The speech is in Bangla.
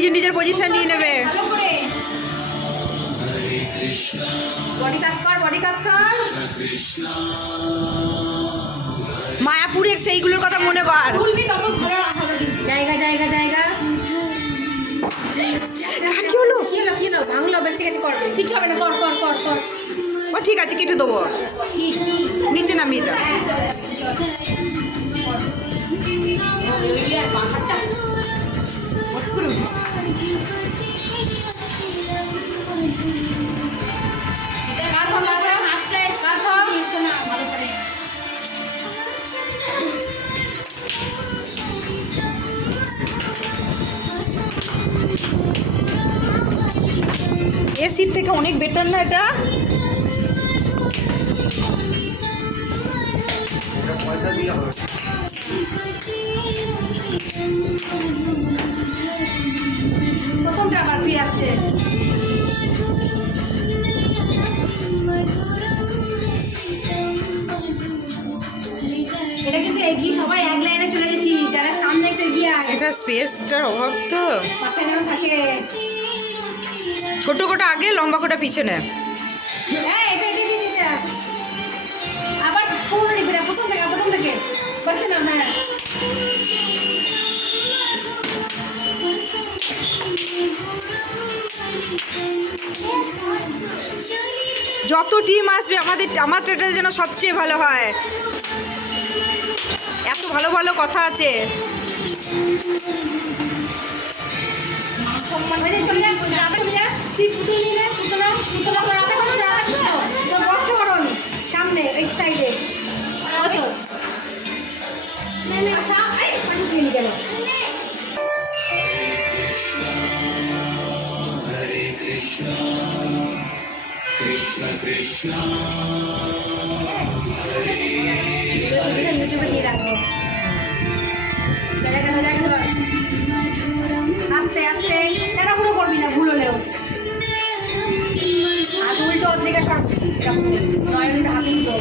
নিজের নিজের পজিশন নিয়ে নেবে। মায়াপুরের সেইগুলোর কথা মনে কর। জায়গা জায়গা জায়গা কি হলো? ভাঙলো বেশ, ঠিক আছে, কর, কিছু হবে না, কর কর কর কর। ও ঠিক আছে, কেটে দেবো, নিচে নামিয়ে দাও। এসির থেকে অনেক বেটার না এটা? পয়সা দিয়ে হবে। প্রথমটা আবার ফিরে আসছে। এটা কিন্তু এগিয়ে সবাই এক লাইনে চলে গেছি, যারা সামনে একটু এগিয়ে আয়। এটা স্পেসটার অভাব তো। মাথায় যেন থাকে। ছোট কোটা আগে, লম্বা কোটা পিছনে। হ্যাঁ, এটা এটা এটা, এটা আবার পুরো নিবি না, প্রথম থেকে বলছে না। হ্যাঁ, যত টিম আসবে আমাদের এটা যেন সবচেয়ে ভালো হয়। এত ভালো ভালো কথা আছে। ওই যে চলে যা, রাধা চলে যা, তুই পুতুল নিয়ে নে, পুতুলা করে রাধা কৃষ্ণ, তোর বস্ত করুন সামনে এই সাইডে। কত আচ্ছা, এই পাশে দিয়ে নিয়ে গেল। হরে কৃষ্ণ কৃষ্ণ কৃষ্ণ হরে ইউটিউবে দিয়ে রাখবো। আস্তে আস্তে এটা পুরো করবি না, ভুল হলেও হাত উল্টো দিকে সর, নয় মিনিট হাত উল্টো।